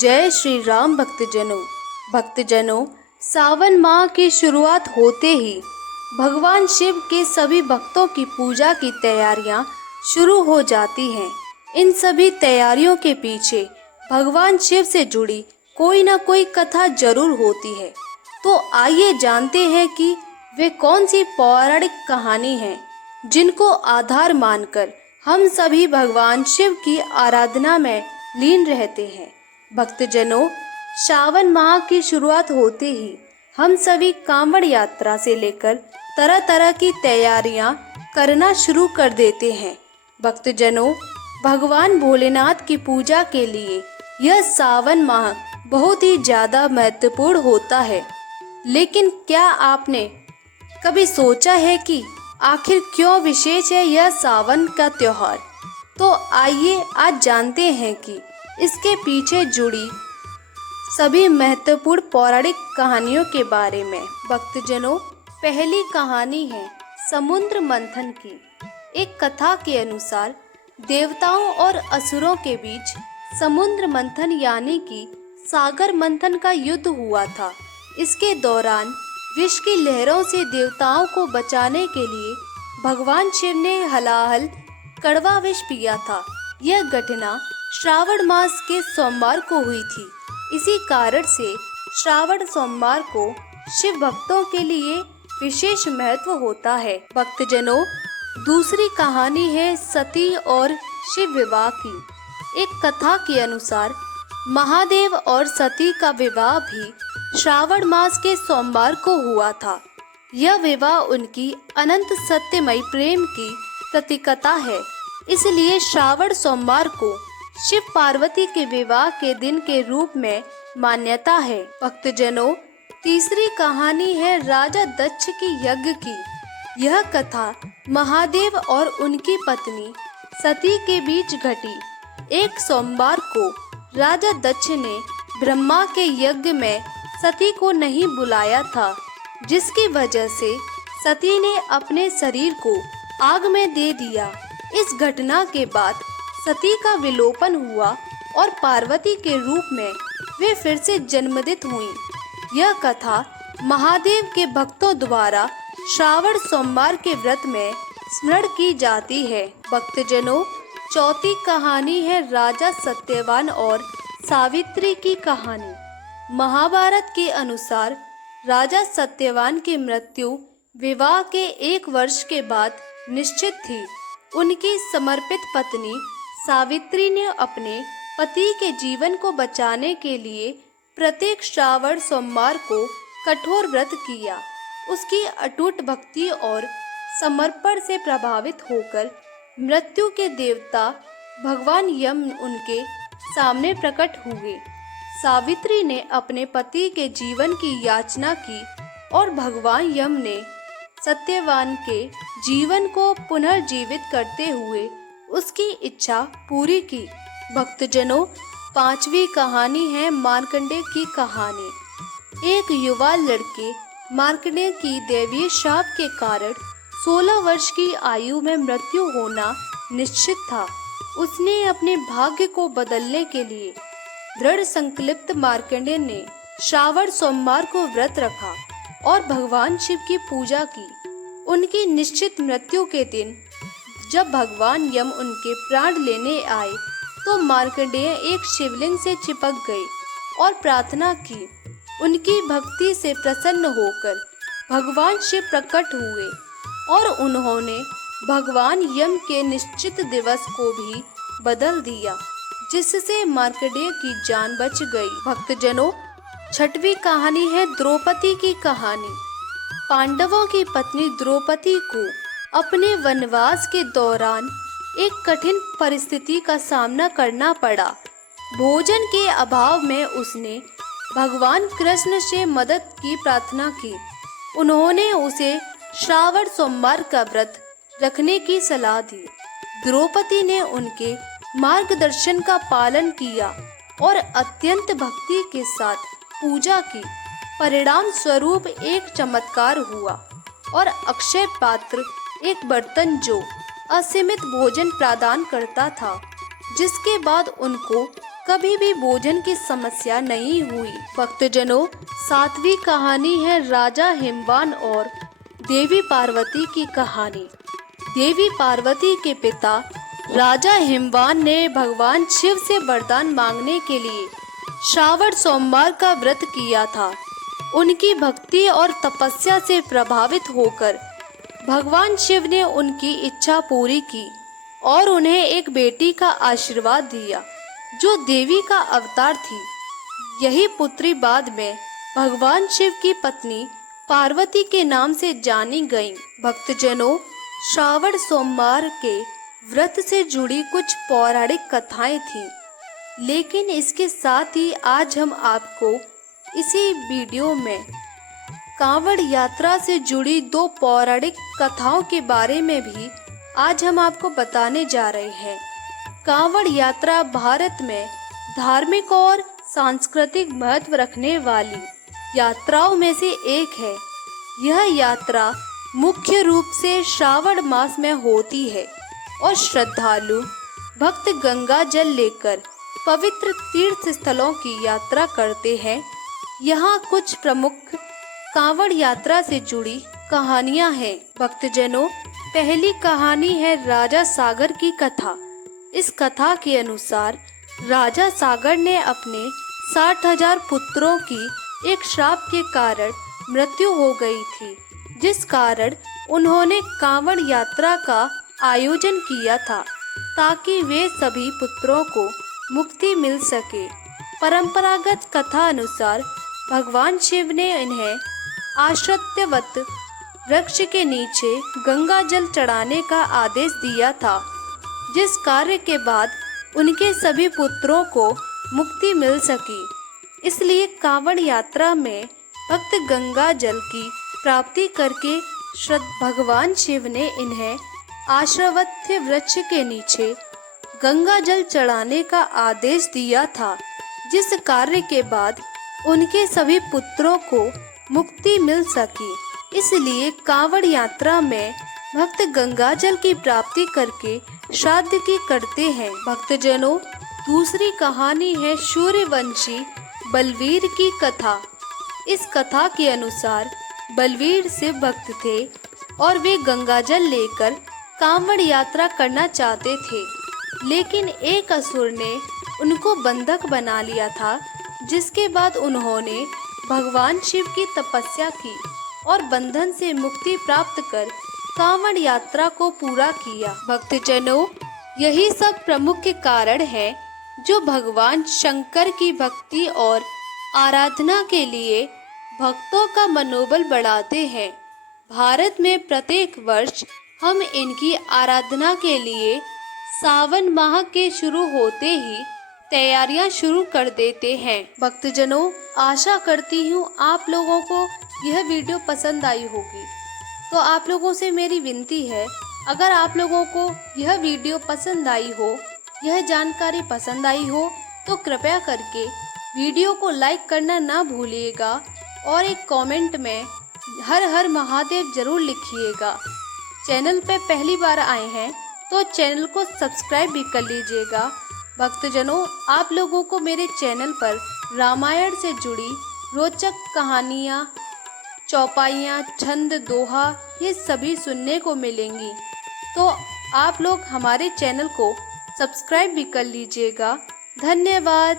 जय श्री राम भक्तजनों, सावन माह की शुरुआत होते ही भगवान शिव के सभी भक्तों की पूजा की तैयारियां शुरू हो जाती हैं। इन सभी तैयारियों के पीछे भगवान शिव से जुड़ी कोई ना कोई कथा जरूर होती है। तो आइए जानते हैं कि वे कौन सी पौराणिक कहानी है जिनको आधार मानकर हम सभी भगवान शिव की आराधना में लीन रहते हैं। भक्तजनों, श्रावण माह की शुरुआत होते ही हम सभी कांवड़ यात्रा से लेकर तरह तरह की तैयारियां करना शुरू कर देते हैं। भक्तजनों, भगवान भोलेनाथ की पूजा के लिए यह सावन माह बहुत ही ज़्यादा महत्वपूर्ण होता है। लेकिन क्या आपने कभी सोचा है कि आखिर क्यों विशेष है यह सावन का त्योहार? तो आइए आज जानते हैं कि इसके पीछे जुड़ी सभी महत्वपूर्ण पौराणिक कहानियों के बारे में। भक्तजनों, पहली कहानी है समुद्र मंथन की। एक कथा के अनुसार देवताओं और असुरों के बीच समुद्र मंथन यानी कि सागर मंथन का युद्ध हुआ था। इसके दौरान विष की लहरों से देवताओं को बचाने के लिए भगवान शिव ने हलाहल कड़वा विष पिया था। यह घटना श्रावण मास के सोमवार को हुई थी। इसी कारण से श्रावण सोमवार को शिव भक्तों के लिए विशेष महत्व होता है। भक्तजनों, दूसरी कहानी है सती और शिव विवाह की। एक कथा के अनुसार महादेव और सती का विवाह भी श्रावण मास के सोमवार को हुआ था। यह विवाह उनकी अनंत सत्यमयी प्रेम की प्रतीकता है, इसलिए श्रावण सोमवार को शिव पार्वती के विवाह के दिन के रूप में मान्यता है। भक्तजनों, तीसरी कहानी है राजा दक्ष की यज्ञ की। यह कथा महादेव और उनकी पत्नी सती के बीच घटी। एक सोमवार को राजा दक्ष ने ब्रह्मा के यज्ञ में सती को नहीं बुलाया था, जिसकी वजह से सती ने अपने शरीर को आग में दे दिया। इस घटना के बाद सती का विलोपन हुआ और पार्वती के रूप में वे फिर से जन्मदित हुईं। यह कथा महादेव के भक्तों द्वारा श्रावण सोमवार के व्रत में स्मरण की जाती है। भक्तजनों, चौथी कहानी है राजा सत्यवान और सावित्री की कहानी। महाभारत के अनुसार राजा सत्यवान की मृत्यु विवाह के 1 वर्ष के बाद निश्चित थी। उनकी समर्पित पत्नी सावित्री ने अपने पति के जीवन को बचाने के लिए प्रत्येक श्रावण सोमवार को कठोर व्रत किया। उसकी अटूट भक्ति और समर्पण से प्रभावित होकर मृत्यु के देवता भगवान यम उनके सामने प्रकट हुए। सावित्री ने अपने पति के जीवन की याचना की और भगवान यम ने सत्यवान के जीवन को पुनर्जीवित करते हुए उसकी इच्छा पूरी की। भक्तजनों, पांचवी कहानी है मार्कंडेय की कहानी। एक युवा लड़के मार्कंडेय की दैवीय शाप के कारण 16 वर्ष की आयु में मृत्यु होना निश्चित था। उसने अपने भाग्य को बदलने के लिए दृढ़ संकल्पित मार्कंडेय ने श्रावण सोमवार को व्रत रखा और भगवान शिव की पूजा की। उनकी निश्चित मृत्यु के दिन जब भगवान यम उनके प्राण लेने आए तो मार्कंडेय एक शिवलिंग से चिपक गए और प्रार्थना की। उनकी भक्ति से प्रसन्न होकर भगवान शिव प्रकट हुए और उन्होंने भगवान यम के निश्चित दिवस को भी बदल दिया, जिससे मार्कंडेय की जान बच गई। भक्तजनों, छठवीं कहानी है द्रौपदी की कहानी। पांडवों की पत्नी द्रौपदी को अपने वनवास के दौरान एक कठिन परिस्थिति का सामना करना पड़ा। भोजन के अभाव में उसने भगवान कृष्ण से मदद की प्रार्थना की। उन्होंने उसे श्रावण सोमवार का व्रत रखने की सलाह दी। द्रौपदी ने उनके मार्गदर्शन का पालन किया और अत्यंत भक्ति के साथ पूजा की। परिणाम स्वरूप एक चमत्कार हुआ और अक्षय पात्र, एक बर्तन जो असीमित भोजन प्रदान करता था, जिसके बाद उनको कभी भी भोजन की समस्या नहीं हुई। भक्तजनों, सातवीं कहानी है राजा हिमवान और देवी पार्वती की कहानी। देवी पार्वती के पिता राजा हिमवान ने भगवान शिव से वरदान मांगने के लिए श्रावण सोमवार का व्रत किया था। उनकी भक्ति और तपस्या से प्रभावित होकर भगवान शिव ने उनकी इच्छा पूरी की और उन्हें एक बेटी का आशीर्वाद दिया जो देवी का अवतार थी। यही पुत्री बाद में भगवान शिव की पत्नी पार्वती के नाम से जानी गईं। भक्तजनों, श्रावण सोमवार के व्रत से जुड़ी कुछ पौराणिक कथाएं थीं, लेकिन इसके साथ ही आज हम आपको इसी वीडियो में कांवड़ यात्रा से जुड़ी 2 पौराणिक कथाओं के बारे में भी आज हम आपको बताने जा रहे हैं। कांवड़ यात्रा भारत में धार्मिक और सांस्कृतिक महत्व रखने वाली यात्राओं में से एक है। यह यात्रा मुख्य रूप से श्रावण मास में होती है और श्रद्धालु भक्त गंगा जल लेकर पवित्र तीर्थ स्थलों की यात्रा करते हैं। यहाँ कुछ प्रमुख कांवड़ यात्रा से जुड़ी कहानियाँ हैं। भक्तजनों, पहली कहानी है राजा सागर की कथा। इस कथा के अनुसार राजा सागर ने अपने 60,000 पुत्रों की एक श्राप के कारण मृत्यु हो गई थी, जिस कारण उन्होंने कांवड़ यात्रा का आयोजन किया था ताकि वे सभी पुत्रों को मुक्ति मिल सके। परंपरागत कथा अनुसार भगवान शिव ने इन्हें आश्रत्यवत वृक्ष के नीचे गंगा जल चढ़ाने का आदेश दिया था, जिस कार्य के बाद उनके सभी पुत्रों को मुक्ति मिल सकी। इसलिए कांवड़ यात्रा में भक्त गंगा जल की प्राप्ति करके भगवान शिव ने इन्हें आश्रवत्य वृक्ष के नीचे गंगा जल चढ़ाने का आदेश दिया था, जिस कार्य के बाद उनके सभी पुत्रों को मुक्ति मिल सकी। इसलिए कांवड़ यात्रा में भक्त गंगा जल की प्राप्ति करके श्राद्ध की करते हैं। भक्तजनों, दूसरी कहानी है सूर्यवंशी बलवीर की कथा। इस कथा के अनुसार बलवीर शिव भक्त थे और वे गंगा जल लेकर कांवड़ यात्रा करना चाहते थे, लेकिन एक असुर ने उनको बंधक बना लिया था, जिसके बाद उन्होंने भगवान शिव की तपस्या की और बंधन से मुक्ति प्राप्त कर कांवड़ यात्रा को पूरा किया। भक्तजनों, यही सब प्रमुख कारण हैं जो भगवान शंकर की भक्ति और आराधना के लिए भक्तों का मनोबल बढ़ाते हैं। भारत में प्रत्येक वर्ष हम इनकी आराधना के लिए सावन माह के शुरू होते ही तैयारियां शुरू कर देते हैं। भक्तजनों, आशा करती हूँ आप लोगों को यह वीडियो पसंद आई होगी। तो आप लोगों से मेरी विनती है, अगर आप लोगों को यह वीडियो पसंद आई हो, यह जानकारी पसंद आई हो, तो कृपया करके वीडियो को लाइक करना ना भूलिएगा और एक कमेंट में हर हर महादेव जरूर लिखिएगा। चैनल पे पहली बार आए हैं तो चैनल को सब्सक्राइब भी कर लीजिएगा। भक्तजनों, आप लोगों को मेरे चैनल पर रामायण से जुड़ी रोचक कहानियाँ, चौपाइयाँ, छंद, दोहा ये सभी सुनने को मिलेंगी। तो आप लोग हमारे चैनल को सब्सक्राइब भी कर लीजिएगा। धन्यवाद।